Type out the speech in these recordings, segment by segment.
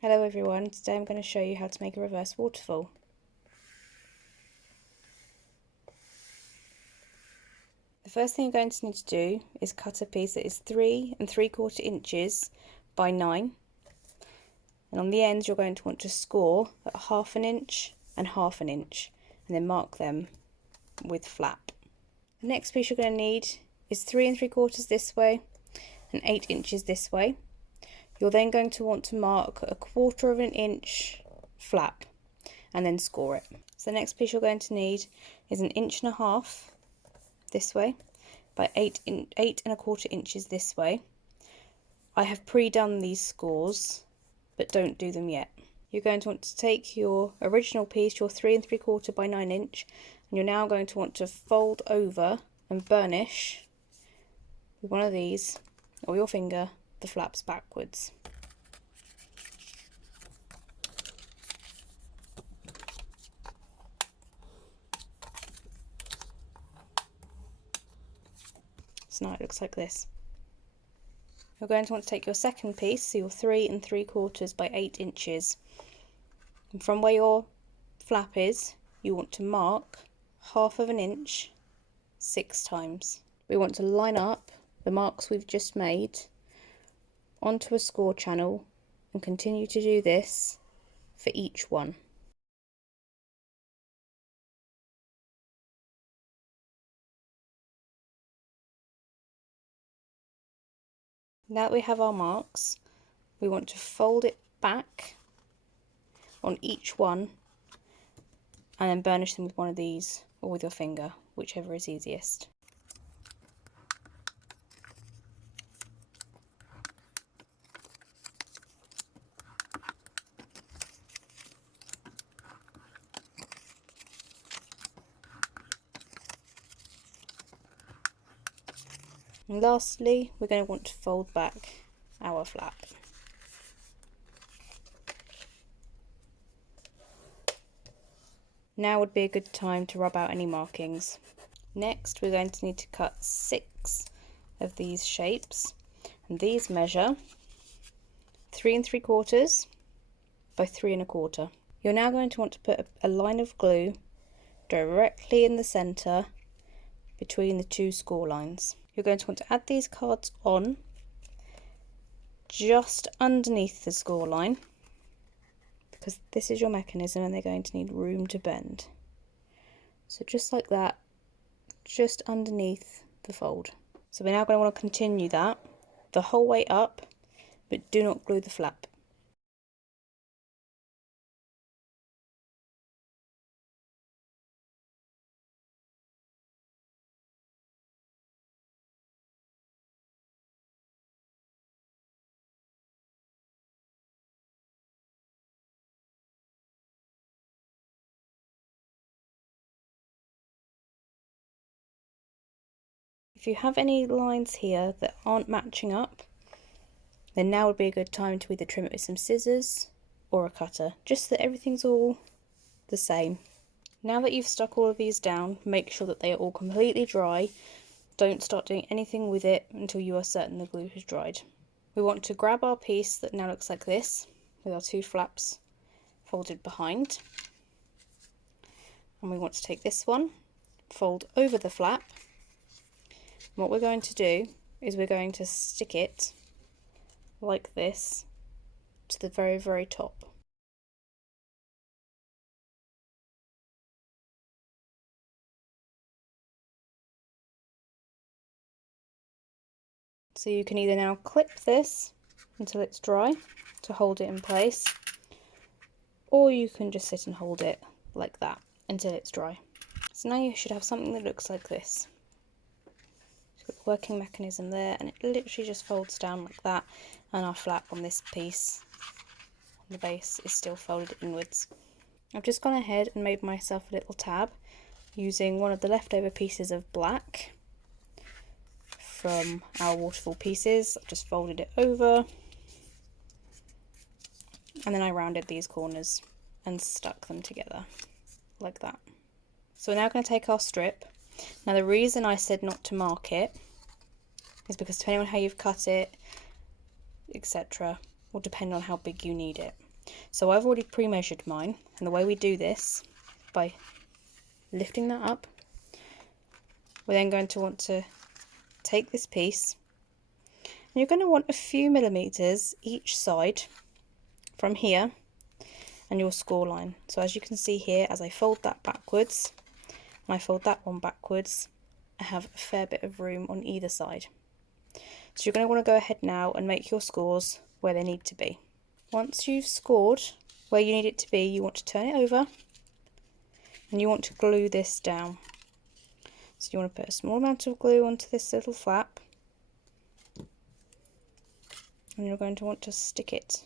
Hello everyone, today I'm going to show you how to make a reverse waterfall. The first thing you're going to need to do is cut a piece that is 3 3/4 inches by 9, and on the ends you're going to want to score at 1/2 inch and 1/2 inch and then mark them with flap. The next piece you're going to need is 3 3/4 this way and 8 inches this way. You're then going to want to mark a 1/4 inch flap and then score it. So the next piece you're going to need is 1 1/2 inches this way by 8 1/4 inches this way. I have pre-done these scores, but don't do them yet. You're going to want to take your original piece, your 3 3/4 by 9 inch, and you're now going to want to fold over and burnish with one of these or your finger the flaps backwards. So now it looks like this. You're going to want to take your second piece, so your 3 3/4 by 8 inches, and from where your flap is, you want to mark 1/2 inch 6 times. We want to line up the marks we've just made onto a score channel and continue to do this for each one. Now that we have our marks, we want to fold it back on each one and then burnish them with one of these or with your finger, whichever is easiest. And lastly, we're going to want to fold back our flap. Now would be a good time to rub out any markings. Next, we're going to need to cut 6 of these shapes, and these measure 3 3/4 by 3 1/4. You're now going to want to put a line of glue directly in the centre between the two score lines. You're going to want to add these cards on just underneath the score line, because this is your mechanism and they're going to need room to bend. So just like that, just underneath the fold. So we're now going to want to continue that the whole way up, but do not glue the flap. If you have any lines here that aren't matching up, then now would be a good time to either trim it with some scissors or a cutter, just so that everything's all the same. Now that you've stuck all of these down, make sure that they are all completely dry. Don't start doing anything with it until you are certain the glue has dried. We want to grab our piece that now looks like this, with our 2 flaps folded behind. And we want to take this one, fold over the flap. What we're going to do is we're going to stick it like this to the very, very top. So you can either now clip this until it's dry to hold it in place, or you can just sit and hold it like that until it's dry. So now you should have something that looks like this. Working mechanism there, and it literally just folds down like that, and our flap on this piece on the base is still folded inwards. I've just gone ahead and made myself a little tab using one of the leftover pieces of black from our waterfall pieces. I've just folded it over and then I rounded these corners and stuck them together like that. So we're now going to take our strip. Now the reason I said not to mark it is because depending on how you've cut it, etc., will depend on how big you need it. So I've already pre-measured mine, and the way we do this, by lifting that up, we're then going to want to take this piece, and you're going to want a few millimetres each side from here and your score line. So as you can see here, as I fold that backwards and I fold that one backwards, I have a fair bit of room on either side. So you're going to want to go ahead now and make your scores where they need to be. Once you've scored where you need it to be, you want to turn it over and you want to glue this down. So you want to put a small amount of glue onto this little flap, and you're going to want to stick it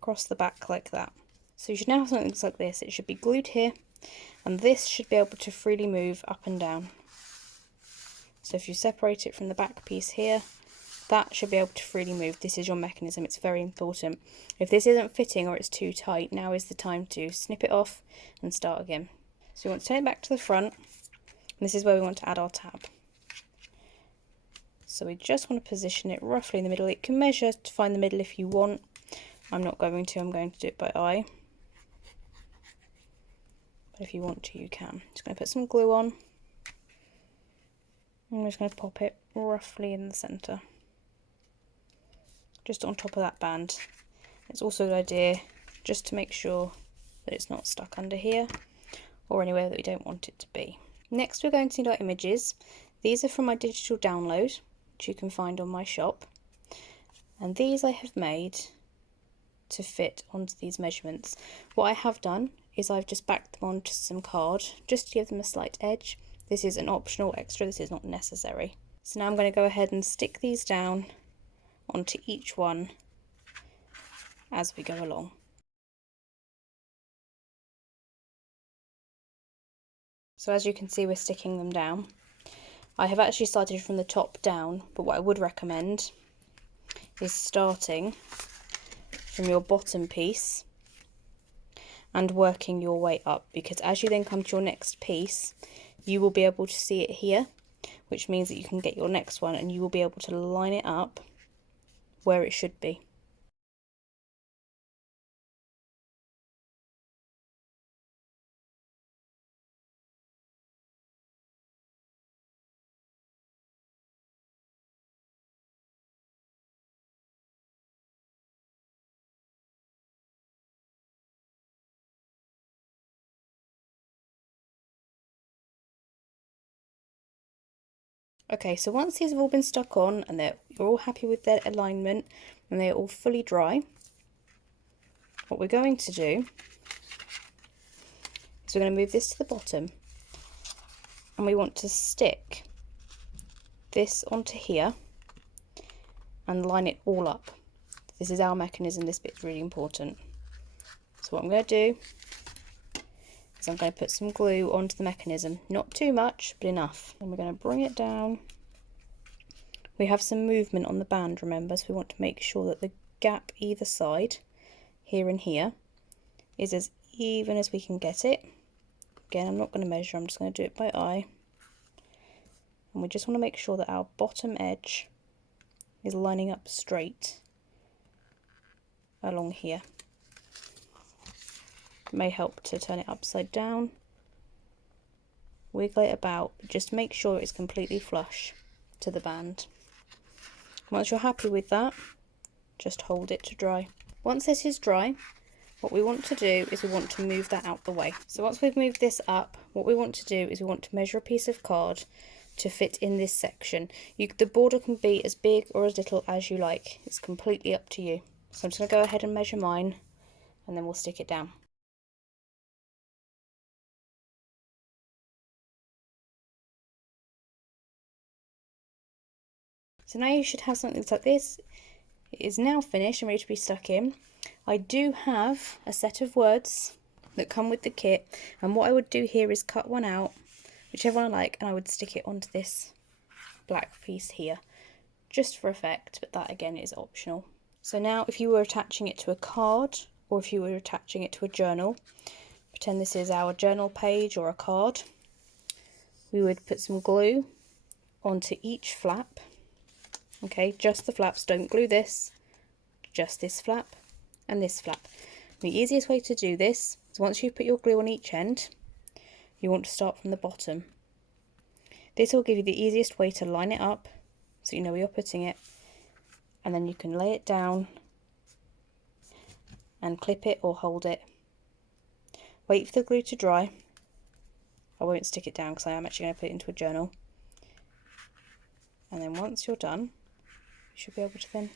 across the back like that. So you should now have something that looks like this. It should be glued here, and this should be able to freely move up and down. So if you separate it from the back piece here, that should be able to freely move. This is your mechanism, it's very important. If this isn't fitting or it's too tight, now is the time to snip it off and start again. So you want to turn it back to the front, and this is where we want to add our tab. So we just want to position it roughly in the middle. It can measure to find the middle if you want. I'm not going to, I'm going to do it by eye. But if you want to, you can. Just going to put some glue on. I'm just going to pop it roughly in the centre, just on top of that band. It's also a good idea just to make sure that it's not stuck under here or anywhere that we don't want it to be. Next we're going to need our images. These are from my digital download, which you can find on my shop, and these I have made to fit onto these measurements. What I have done is I've just backed them onto some card just to give them a slight edge. This is an optional extra, this is not necessary. So now I'm going to go ahead and stick these down onto each one as we go along. So as you can see, we're sticking them down. I have actually started from the top down, but what I would recommend is starting from your bottom piece and working your way up, because as you then come to your next piece, you will be able to see it here, which means that you can get your next one and you will be able to line it up where it should be. Okay, so once these have all been stuck on and you're all happy with their alignment and they're all fully dry, what we're going to do is we're going to move this to the bottom, and we want to stick this onto here and line it all up. This is our mechanism, this bit's really important. So what I'm going to do is I'm going to put some glue onto the mechanism, not too much, but enough. And we're going to bring it down. We have some movement on the band, remember, so we want to make sure that the gap either side, here and here, is as even as we can get it. Again, I'm not going to measure, I'm just going to do it by eye. And we just want to make sure that our bottom edge is lining up straight along here. It may help to turn it upside down, wiggle it about, but just make sure it's completely flush to the band. Once you're happy with that, just hold it to dry. Once this is dry, what we want to do is we want to move that out the way. So once we've moved this up, what we want to do is we want to measure a piece of card to fit in this section. The border can be as big or as little as you like. It's completely up to you. So I'm just going to go ahead and measure mine, and then we'll stick it down. So now you should have something that looks like this. It is now finished and ready to be stuck in. I do have a set of words that come with the kit, and what I would do here is cut one out, whichever one I like, and I would stick it onto this black piece here, just for effect, but that again is optional. So now if you were attaching it to a card, or if you were attaching it to a journal, pretend this is our journal page or a card, we would put some glue onto each flap. Okay, just the flaps, don't glue this, just this flap. and this flap. The easiest way to do this is once you've put your glue on each end, you want to start from the bottom. This will give you the easiest way to line it up so you know where you're putting it, and then you can lay it down and clip it or hold it. Wait for the glue to dry. I won't stick it down because I am actually going to put it into a journal. And then once you're done, you should be able to then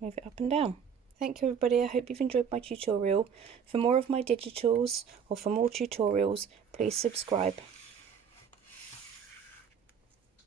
move it up and down. Thank you everybody, I hope you've enjoyed my tutorial. For more of my digitals or for more tutorials, please subscribe.